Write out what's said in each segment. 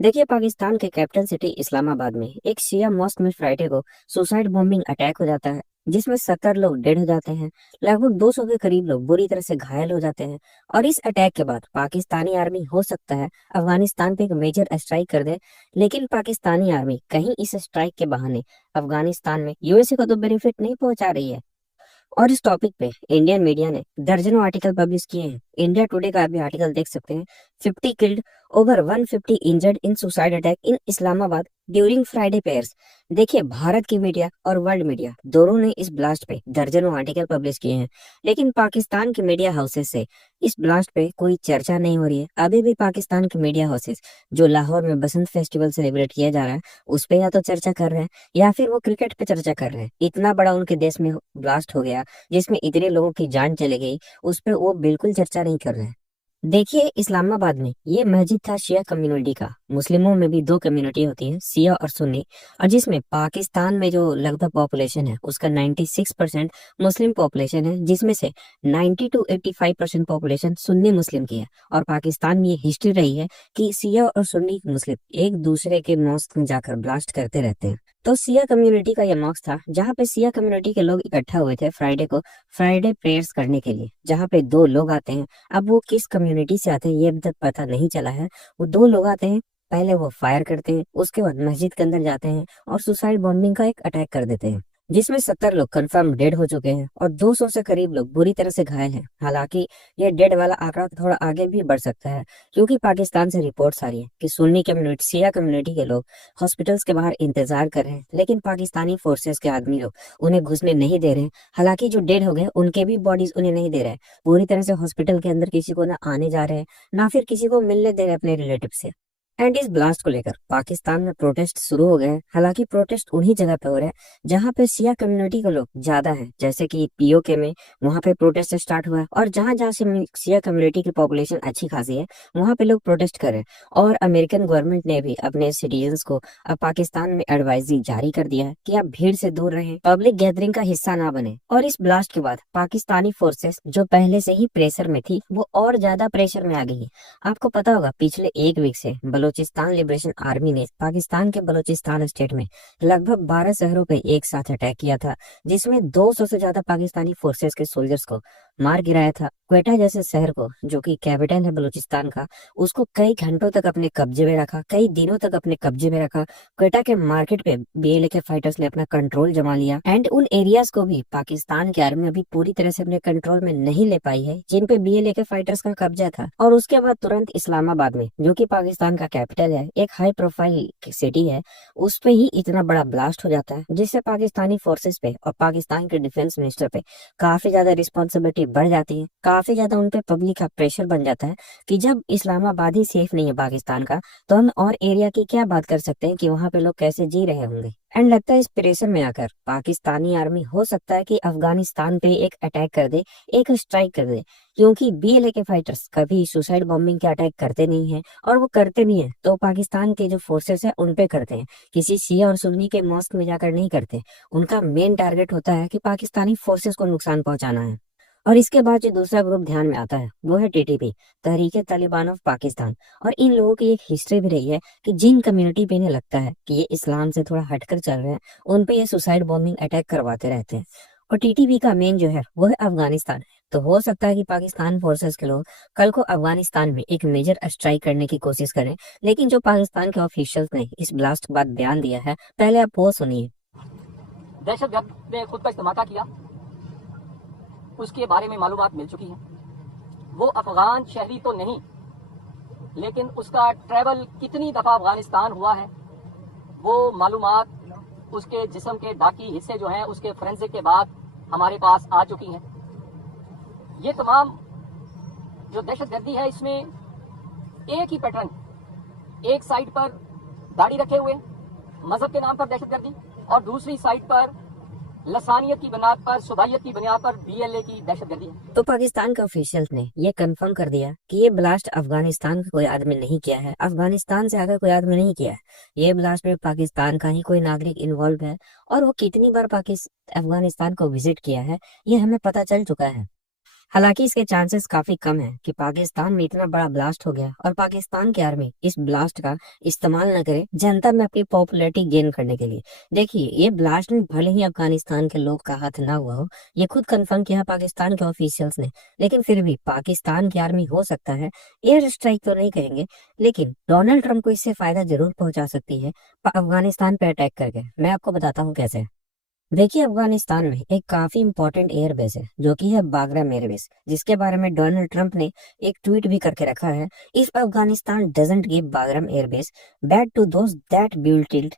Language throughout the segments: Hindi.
देखिए, पाकिस्तान के कैपिटल सिटी इस्लामाबाद में एक शिया मॉस्क में फ्राइडे को सुसाइड बॉम्बिंग अटैक हो जाता है, जिसमें 70 लोग डेड हो जाते हैं। लगभग 200 के करीब लोग बुरी तरह से घायल हो जाते हैं। और इस अटैक के बाद पाकिस्तानी आर्मी हो सकता है अफगानिस्तान पे एक मेजर स्ट्राइक कर दे। लेकिन पाकिस्तानी आर्मी कहीं इस स्ट्राइक के बहाने अफगानिस्तान में यूएसए को तो बेनिफिट नहीं पहुंचा रही है। और इस टॉपिक पे इंडियन मीडिया ने दर्जनों आर्टिकल पब्लिश किए हैं। इंडिया टुडे का भी आर्टिकल देख सकते हैं। 50 killed, over 150 injured in suicide attack in Islamabad during Friday pairs. देखिए, भारत की मीडिया और वर्ल्ड मीडिया दोनों ने इस ब्लास्ट पे दर्जनों आर्टिकल पब्लिश किए हैं। लेकिन पाकिस्तान के मीडिया हाउसेस से इस ब्लास्ट पे कोई चर्चा नहीं हो रही है। अभी भी पाकिस्तान के मीडिया हाउसेस जो लाहौर में बसंत फेस्टिवल सेलिब्रेट किया जा रहा है उस पे या तो चर्चा कर रहे हैं या फिर वो क्रिकेट पे चर्चा कर रहे हैं। इतना बड़ा उनके देश में ब्लास्ट हो गया जिसमें इतने लोगों की जान चली गई, उस पर वो बिल्कुल चर्चा नहीं कर रहे हैं। देखिए, इस्लामाबाद में ये मस्जिद था शिया कम्युनिटी का। मुस्लिमों में भी दो कम्युनिटी होती है, शिया और सुन्नी। और जिसमें पाकिस्तान में जो लगभग पॉपुलेशन है उसका 96% मुस्लिम पॉपुलेशन है, जिसमें से 90 to 85% पॉपुलेशन सुन्नी मुस्लिम की है। और पाकिस्तान में ये हिस्ट्री रही है कि शिया और सुन्नी मुस्लिम एक दूसरे के मॉस्क में जाकर ब्लास्ट करते रहते हैं। तो सिया कम्युनिटी का यह मॉस्क था जहाँ पे सिया कम्युनिटी के लोग इकट्ठा हुए थे फ्राइडे को, फ्राइडे प्रेयर्स करने के लिए, जहाँ पे दो लोग आते हैं। अब वो किस कम्युनिटी से आते हैं ये अभी तक पता नहीं चला है। वो दो लोग आते हैं, पहले वो फायर करते हैं, उसके बाद मस्जिद के अंदर जाते हैं और सुसाइड बॉम्बिंग का एक अटैक कर देते हैं, जिसमें 70 लोग कंफर्म डेड हो चुके हैं और 200 से करीब लोग बुरी तरह से घायल हैं। हालांकि ये डेड वाला आंकड़ा थोड़ा आगे भी बढ़ सकता है, क्योंकि पाकिस्तान से रिपोर्ट्स आ रही है कि सुन्नी कम्युनिटी, शिया कम्युनिटी के लोग हॉस्पिटल्स के बाहर इंतजार कर रहे हैं, लेकिन पाकिस्तानी फोर्सेस के आदमी लोग उन्हें घुसने नहीं दे रहे हैं। हालांकि जो डेड हो गए उनके भी बॉडीज उन्हें नहीं दे रहे हैं। पूरी तरह से हॉस्पिटल के अंदर किसी को ना आने जा रहे हैं, ना फिर किसी को मिलने दे रहे हैं अपने रिलेटिव से। एंड इस ब्लास्ट को लेकर पाकिस्तान में प्रोटेस्ट शुरू हो गए हैं। हालांकि प्रोटेस्ट उन्हीं जगह पे हो रहे हैं जहां पे शिया कम्युनिटी के लोग ज्यादा हैं, जैसे कि पीओके में, वहां पे प्रोटेस्ट स्टार्ट हुआ है। और जहां जहां से शिया कम्युनिटी की पॉपुलेशन अच्छी खासी है वहां पे लोग प्रोटेस्ट कर रहे हैं। और अमेरिकन गवर्नमेंट ने भी अपने सिटीजन्स को अब पाकिस्तान में एडवाइजरी जारी कर दिया है कि आप भीड़ से दूर रहें, पब्लिक गैदरिंग का हिस्सा ना बने। और इस ब्लास्ट के बाद पाकिस्तानी फोर्सेस जो पहले से ही प्रेशर में थी वो और ज्यादा प्रेशर में आ गई है। आपको पता होगा पिछले एक वीक से बलूचिस्तान लिबरेशन आर्मी ने पाकिस्तान के बलूचिस्तान स्टेट में लगभग 12 शहरों पे एक साथ अटैक किया था, जिसमें 200 से ज्यादा पाकिस्तानी फोर्सेस के सोल्जर्स को मार गिराया था। क्वेटा जैसे शहर को, जो कि कैपिटल है बलूचिस्तान का, उसको कई घंटों तक अपने कब्जे में रखा, कई दिनों तक अपने कब्जे में रखा। क्वेटा के मार्केट पे बीएलए के फाइटर्स ने अपना कंट्रोल जमा लिया। एंड उन एरियाज को भी पाकिस्तान की आर्मी अभी पूरी तरह से अपने कंट्रोल में नहीं ले पाई है जिन पे बीएलए के फाइटर्स का कब्जा था। और उसके बाद तुरंत इस्लामाबाद में, जो कि पाकिस्तान का कैपिटल है, एक हाई प्रोफाइल सिटी है, उस पे ही इतना बड़ा ब्लास्ट हो जाता है, जिससे पाकिस्तानी फोर्सेस पे और पाकिस्तान के डिफेंस मिनिस्टर पे काफी ज्यादा रिस्पॉन्सिबिलिटी बढ़ जाती है। काफी ज्यादा उन पे पब्लिक का प्रेशर बन जाता है कि जब इस्लामाबाद ही सेफ नहीं है पाकिस्तान का, तो हम और एरिया की क्या बात कर सकते हैं कि वहां पे लोग कैसे जी रहे होंगे। एंड लगता है इस प्रेशर में आकर पाकिस्तानी आर्मी हो सकता है कि अफगानिस्तान पे एक अटैक कर दे, एक स्ट्राइक कर दे, क्योंकि बीएलए के फाइटर्स कभी सुसाइड बॉम्बिंग के अटैक करते नहीं है। और वो करते भी हैं तो पाकिस्तान के जो फोर्सेस है उन पे करते हैं, किसी शिया और सुन्नी के मॉस्क में जाकर नहीं करते। उनका मेन टारगेट होता है कि पाकिस्तानी फोर्सेस को नुकसान पहुंचाना है। और इसके बाद जो दूसरा ग्रुप ध्यान में आता है वो है टीटीपी, तहरीके तालिबान ऑफ पाकिस्तान। और इन लोगों की एक हिस्ट्री भी रही है कि जिन कम्युनिटी पे इन्हें लगता है कि ये इस्लाम से थोड़ा हटकर चल रहे हैं, उन पे ये सुसाइड बॉम्बिंग अटैक करवाते रहते हैं। और टीटीपी का मेन जो है वो है अफगानिस्तान। तो हो सकता है कि पाकिस्तान फोर्सेस के लोग कल को अफगानिस्तान में एक मेजर स्ट्राइक करने की कोशिश करें। लेकिन जो पाकिस्तान के ऑफिशियल्स ने इस ब्लास्ट के बाद बयान दिया है, पहले आप वो सुनिए। दहशतगर्द ने खुद का इस्तेमाल किया, उसके बारे में मालूमात मिल चुकी है। वो अफगान शहरी तो नहीं, लेकिन उसका ट्रैवल कितनी दफा अफगानिस्तान हुआ है वो मालूमात, उसके जिस्म के बाकी हिस्से जो हैं उसके फोरेंसिक के बाद हमारे पास आ चुकी हैं। ये तमाम जो दहशतगर्दी है इसमें एक ही पैटर्न, एक साइड पर दाढ़ी रखे हुए मजहब के नाम पर दहशतगर्दी, और दूसरी साइड पर लसानियत की बुनियाद पर, सुबाइयत की बुनियाद पर बीएलए की दहशतगर्दी है। तो पाकिस्तान के ऑफिशियल्स ने ये कंफर्म कर दिया कि ये ब्लास्ट अफगानिस्तान का कोई आदमी नहीं किया है, अफगानिस्तान से आकर कोई आदमी नहीं किया है। ये ब्लास्ट में पाकिस्तान का ही कोई नागरिक इन्वॉल्व है। और वो कितनी बार पाकिस्तान अफगानिस्तान को विजिट किया है ये हमें पता चल चुका है। हालांकि इसके चांसेस काफी कम है कि पाकिस्तान में इतना बड़ा ब्लास्ट हो गया और पाकिस्तान की आर्मी इस ब्लास्ट का इस्तेमाल न करे जनता में अपनी पॉपुलैरिटी गेन करने के लिए। देखिए, ये ब्लास्ट में भले ही अफगानिस्तान के लोग का हाथ ना हुआ हो, ये खुद कंफर्म किया पाकिस्तान के ऑफिशियल्स ने, लेकिन फिर भी पाकिस्तान की आर्मी हो सकता है एयर स्ट्राइक तो नहीं करेंगे, लेकिन डोनाल्ड ट्रंप को इससे फायदा जरूर पहुंचा सकती है अफगानिस्तान पे अटैक करके। मैं आपको बताता हूँ कैसे। देखिए, अफगानिस्तान में एक काफी इंपॉर्टेंट एयर बेस है जो कि है बागराम एयरबेस, जिसके बारे में डोनाल्ड ट्रंप ने एक ट्वीट भी करके रखा है। If Afghanistan doesn't give Bagram airbase back to those that built it,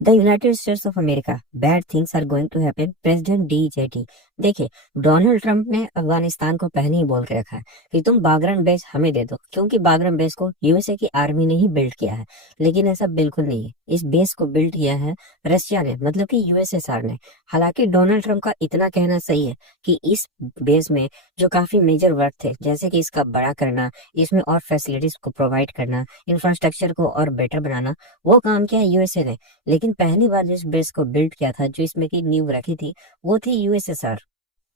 the United States of America, bad things are going to happen, president DJT। देखिए, डोनाल्ड ट्रंप ने अफगानिस्तान को पहले ही बोल के रखा है कि तुम बागराम बेस हमें दे दो, क्योंकि बागराम बेस को यूएसए की आर्मी ने ही बिल्ड किया है। लेकिन ऐसा बिल्कुल नहीं है, इस बेस को बिल्ड किया है रशिया ने, मतलब कि यूएसएसआर ने। हालांकि डोनाल्ड ट्रंप का इतना कहना सही है कि इस बेस में जो काफी मेजर वर्क थे, जैसे कि इसका बड़ा करना, इसमें और फैसिलिटीज को प्रोवाइड करना, इंफ्रास्ट्रक्चर को और बेटर बनाना, वो काम किया यूएसए ने। लेकिन पहली बार जिस बेस को बिल्ड किया था, जो इसमें की नींव रखी थी, वो थी यूएसएसआर।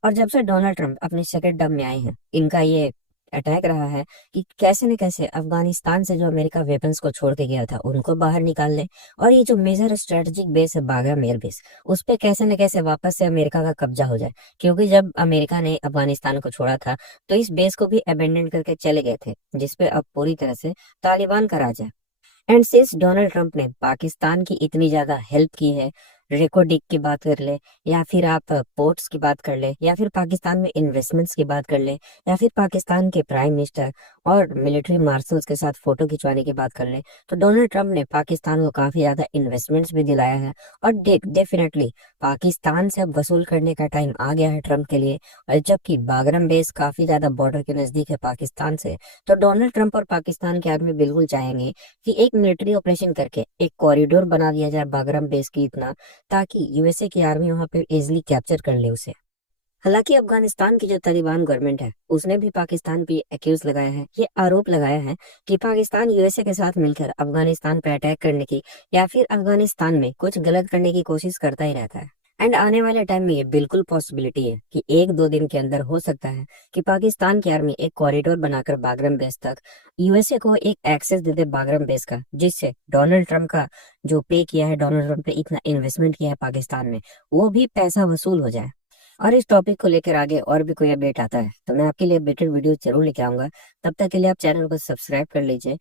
और जब से डोनाल्ड ट्रंप अपने सेकंड टर्म में आए हैं, इनका ये अटैक रहा है कि कैसे न कैसे अफगानिस्तान से जो अमेरिका वेपन्स को छोड़ के गया था उनको बाहर निकाल ले, और ये जो मेजर स्ट्रेटेजिक बेस है बागराम एयर बेस, उस पे कैसे न कैसे वापस से अमेरिका का कब्जा हो जाए। क्योंकि जब अमेरिका ने अफगानिस्तान को छोड़ा था तो इस बेस को भी अबेंडन करके चले गए थे, जिसपे अब पूरी तरह से तालिबान का राज है। एंड सिंस डोनाल्ड ट्रंप ने पाकिस्तान की इतनी ज्यादा हेल्प की है, रेकोडिक की बात कर ले, या फिर आप पोर्ट्स की बात कर ले, या फिर पाकिस्तान में इन्वेस्टमेंट्स की बात कर ले, या फिर पाकिस्तान के प्राइम मिनिस्टर और मिलिट्री मार्शल्स के साथ फोटो खिंचवाने की बात कर ले, तो डोनाल्ड ट्रंप ने पाकिस्तान को काफी ज्यादा इन्वेस्टमेंट्स भी दिलाया है। और डेफिनेटली पाकिस्तान से अब वसूल करने का टाइम आ गया है ट्रंप के लिए। और जबकि बागरम बेस काफी ज्यादा बॉर्डर के नजदीक है पाकिस्तान से, तो डोनाल्ड ट्रंप और पाकिस्तान के आर्मी बिल्कुल चाहेंगे कि एक मिलिट्री ऑपरेशन करके एक कॉरिडोर बना दिया जाए बागराम बेस की इतना, ताकि यूएसए की आर्मी वहां पे इजिली कैप्चर कर ले उसे। हालांकि अफगानिस्तान की जो तालिबान गवर्नमेंट है उसने भी पाकिस्तान पे एक्यूज लगाया है, ये आरोप लगाया है कि पाकिस्तान यूएसए के साथ मिलकर अफगानिस्तान पे अटैक करने की या फिर अफगानिस्तान में कुछ गलत करने की कोशिश करता ही रहता है। एंड आने वाले टाइम में ये बिल्कुल पॉसिबिलिटी है कि एक दो दिन के अंदर हो सकता है कि पाकिस्तान की आर्मी एक कॉरिडोर बनाकर बागरम बेस तक यूएसए को एक एक्सेस दे दे बागरम बेस का, जिससे डोनाल्ड ट्रंप का जो पे किया है, डोनाल्ड ट्रंप ने इतना इन्वेस्टमेंट किया है पाकिस्तान में, वो भी पैसा वसूल हो जाए। और इस टॉपिक को लेकर आगे और भी कोई अपडेट आता है तो मैं आपके लिए बेटर वीडियो जरूर लेके आऊंगा। तब तक के लिए आप चैनल को सब्सक्राइब कर लीजिए।